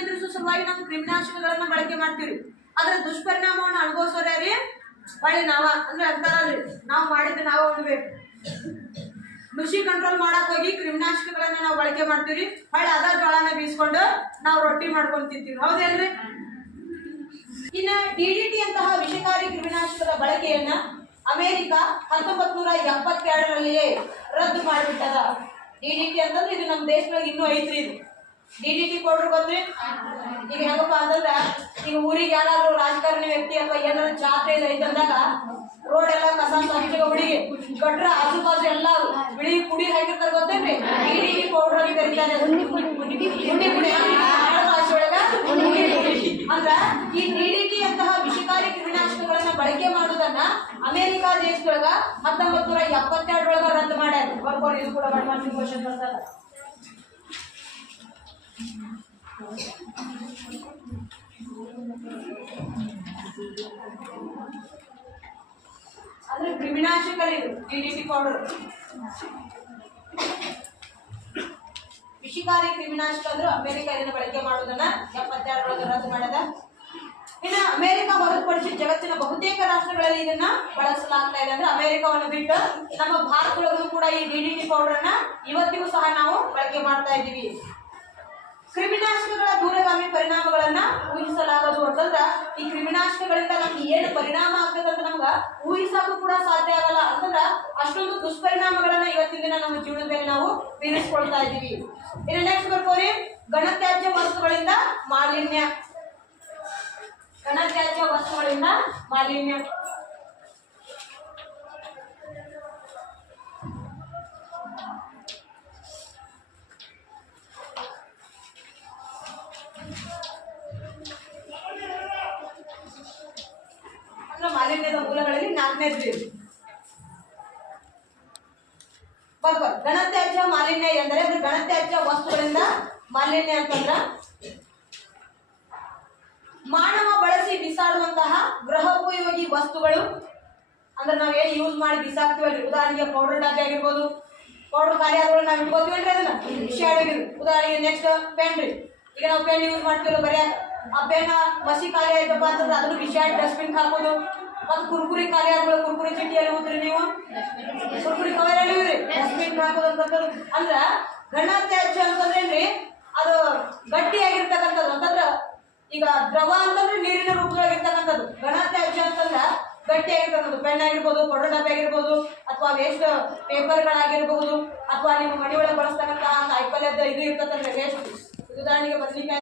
ನಿಯಂತ್ರಿಸುವ ಸಲುವಾಗಿ ನಾವು ಕ್ರಿಮಿನಾಶಕಗಳನ್ನ ಬಳಕೆ ಮಾಡ್ತೀವಿ. ಅದರ ದುಷ್ಪರಿಣಾಮವನ್ನು ಅನುಭವಿಸೋರೇ ರೀ ಹೊಳ್ಳಿ ನಾವ. ಅಂದ್ರೆ ಅಂತಾರಲ್ರಿ ನಾವು ಮಾಡಿದ್ದು ನಾವು ಹೋಗ್ಬೇಕು ಕೃಷಿ ಕಂಟ್ರೋಲ್ ಮಾಡಕ್ ಹೋಗಿ ಕ್ರಿಮಿನಾಶಕಗಳನ್ನ ನಾವು ಬಳಕೆ ಮಾಡ್ತೀವಿ ಹೊಳ್ಳಿ ಅದ ಜೋಳನ ಬೀಸ್ಕೊಂಡು ನಾವು ರೊಟ್ಟಿ ಮಾಡ್ಕೊಂಡು ತಿಂತೀವಿ. ಹೌದೇನ್ರಿ? ಇನ್ನ ಡಿಡಿಟಿ ಅಂತಹ ವಿಷಕಾರಿ ಕ್ರಿಮಿನಾಶಕದ ಬಳಕೆಯನ್ನ ಅಮೆರಿಕ ಹತ್ತೊಂಬತ್ ನೂರ ಎಪ್ಪತ್ತೆರಡರಲ್ಲಿಯೇ ರದ್ದು ಮಾಡಿಬಿಟ್ಟದ. ಡಿಡಿಟಿ ಅಂತಂದ್ರೆ ಇದು ನಮ್ಮ ದೇಶದೊಳಗೆ ಇನ್ನೂ ಐತ್ರಿ ಇದು. ಡಿಡಿಟಿ ಕೊಡ್ರು ಬಂದ್ರೆ? ಈಗ ಹೆಂಗಪ್ಪ ಅಂತಂದ್ರ ಈಗ ಊರಿಗೆ ಯಾರಾದ್ರೂ ರಾಜಕಾರಣಿ ವ್ಯಕ್ತಿ ಅಥವಾ ಏನಾದ್ರು ಜಾತ್ರೆ ಐತಂದಾಗ ರೋಡ್ ಎಲ್ಲ ಕಸ ಸ್ವಚ್ಛ ಹುಡುಗಿ ಕಟ್ರ ಆಜು ಬಾಜು ಎಲ್ಲ ಬಿಳಿ ಪುಡಿ ಹಾಕಿರ್ತಾರೆ ಗೊತ್ತೇನ್ರಿ? ಡಿಡಿಟಿ ಪೌಡರ್ ಅಲ್ಲಿ ಕರೀತಾರೆ. ಪುಡಿ. ಅಂದ್ರ, ಈ ಡಿಡಿಟಿ ಅಂತಹ ವಿಷಕಾರಿ ಕ್ರಿಮಿನಾಶಕಗಳನ್ನ ಬಳಕೆ ಮಾಡೋದನ್ನ ಅಮೆರಿಕ ದೇಶದೊಳಗ ಹತ್ತೊಂಬತ್ತು ನೂರ ಎಪ್ಪತ್ತೆರಡರೊಳಗ ರದ್ದು ಮಾಡ್ಯಾರ. ಬರ್ಕೊಂಡು ಇದು ಕೂಡ ಬರ್ತದ. ಅಂದ್ರೆ ಕ್ರಿಮಿನಾಶಕಗಳಿದು ಡಿಡಿಟಿ ಪೌಡರ್ ವಿಷಕಾರಿ ಕ್ರಿಮಿನಾಶಕ ಅಂದ್ರೆ ಅಮೆರಿಕ ಇದನ್ನ ಬಳಕೆ ಮಾಡೋದನ್ನ ಎಪ್ಪತ್ತೆರಡರೊಳಗೆ ರದ್ದು ಮಾಡದ. ಇನ್ನ ಅಮೆರಿಕ ಹೊರತುಪಡಿಸಿ ಜಗತ್ತಿನ ಬಹುತೇಕ ರಾಷ್ಟ್ರಗಳಲ್ಲಿ ಇದನ್ನ ಬಳಸಲಾಗ್ತಾ ಇದೆ. ಅಂದ್ರೆ ಅಮೆರಿಕವನ್ನು ಬಿಟ್ಟು ನಮ್ಮ ಭಾರತದೊಳಗೂ ಕೂಡ ಈ ಡಿಡಿಟಿ ಪೌಡರ್ ಅನ್ನ ಇವತ್ತಿಗೂ ಸಹ ನಾವು ಬಳಕೆ ಮಾಡ್ತಾ ಇದ್ದೀವಿ. ಕ್ರಿಮಿನಾಶಕಗಳ ದೂರಗಾಮಿ ಪರಿಣಾಮಗಳನ್ನ ಊಹಿಸಲಾಗದು ಅಂತಂದ್ರ ಈ ಕ್ರಿಮಿನಾಶಕಗಳಿಂದ ನಮ್ಗೆ ಏನು ಪರಿಣಾಮ ಆಗ್ತದೆ ಅಂತ ನಮ್ಗ ಊಹಿಸಕ್ಕೂ ಕೂಡ ಸಾಧ್ಯ ಆಗಲ್ಲ ಅಂತಂದ್ರ ಅಷ್ಟೊಂದು ದುಷ್ಪರಿಣಾಮಗಳನ್ನ ಇವತ್ತಿನ ದಿನ ನಮ್ಮ ಜೀವನದಲ್ಲಿ ನಾವು ಬೀರಿಸ್ಕೊಳ್ತಾ ಇದ್ದೀವಿ. ಇನ್ನು ನೆಕ್ಸ್ಟ್ ಬರ್ಕೋರಿ. ಘನತ್ಯಾಜ್ಯ ವಸ್ತುಗಳಿಂದ ಮಾಲಿನ್ಯ. ಘನತ್ಯಾಜ್ಯ ವಸ್ತುಗಳಿಂದ ಮಾಲಿನ್ಯ. ಮಾಲಿನ್ಯದ ಮೂಲಗಳಲ್ಲಿ ನಾಲ್ಕನೇದು. ಬರ್ಬೋದು ಘನತ್ಯಾಜ್ಯ ಮಾಲಿನ್ಯ ಎಂದರೆ ಅಂದ್ರೆ ಘನತ್ಯಾಜ್ಯ ವಸ್ತುಗಳಿಂದ ಮಾಲಿನ್ಯ ಅಂತಂದ್ರ ಮಾನವ ಬಳಸಿ ಬಿಸಾಡುವಂತಹ ಗೃಹೋಪಯೋಗಿ ವಸ್ತುಗಳು. ಅಂದ್ರೆ ನಾವು ಏನ್ ಯೂಸ್ ಮಾಡಿ ಬಿಸಾಕ್ತಿವಲ್ರಿ ಉದಾಹರಣೆಗೆ ಪೌಡರ್ ಡಬ್ಬಿ ಆಗಿರ್ಬೋದು. ಪೌಡರ್ ಖಾಲಿ ಆದ್ರೆ ನಾವು ಇಟ್ಕೋತೀವಲ್ರಿ ಅದನ್ನ ವಿಷಯ ಉದಾಹರಣೆಗೆ ನೆಕ್ಸ್ಟ್ ಪೆನ್ ರೀ. ಈಗ ನಾವು ಪೆನ್ ಯೂಸ್ ಮಾಡ್ತೀವಲ್ಲ ಬರೆಯಕ್ ಆ ಪೆನ್ ಮಸಿ ಖಾಲಿ ಆಯ್ತಪ್ಪ ಅಂತಂದ್ರೆ ಅದನ್ನು ವಿಷಯ ಡಸ್ಟ್ಬಿನ್ ಹಾಕೋದು. ಮತ್ತೆ ಕುರ್ಕುರಿ ಖಾಲಿ ಆದ್ಮೇಲೆ ಕುರ್ಕುರಿ ಚೀಟಿಯಲ್ಲಿ ಹೋದ್ರಿ ನೀವು? ಕುರ್ಕುರಿ ಕವರ್ ಎಲ್ಲಿವ್ರಿ ಡಸ್ಟ್ಬಿನ್ ಹಾಕೋದಂತಂದ್ರೆ ಅಂದ್ರ ಘನ ತ್ಯಾಜ್ಯ ಅಂತಂದ್ರೇನ್ರಿ ಅದು ಗಟ್ಟಿಯಾಗಿರ್ತಕ್ಕಂಥದ್ದು. ಅಂತಂದ್ರ ಈಗ ದ್ರವ ಅಂತಂದ್ರೆ ನೀರಿನ ರೂಪದಾಗಿರ್ತಕ್ಕಂಥದ್ದು ಘನ ತ್ಯಾಜ್ಯ ಅಂತಂದ್ರ ಗಟ್ಟಿಯಾಗಿರ್ತಕ್ಕಂಥದ್ದು. ಪೆನ್ ಆಗಿರ್ಬೋದು ಕೊಡ ಡಬ್ಬೆ ಆಗಿರ್ಬೋದು, ಅಥವಾ ವೇಸ್ಟ್ ಪೇಪರ್ಗಳಾಗಿರ್ಬಹುದು ಅಥವಾ ನಿಮ್ಮ ಮನೆಯೊಳಗೆ ಬಳಸ್ತಕ್ಕಂತಹ ಕಾಯಿಪಲ್ಯದ ಇದು ಇರ್ತಕ್ಕಂಥ ವೇಸ್ಟ್ ಉದಾಹರಣೆಗೆ ಬದನೆಕಾಯಿ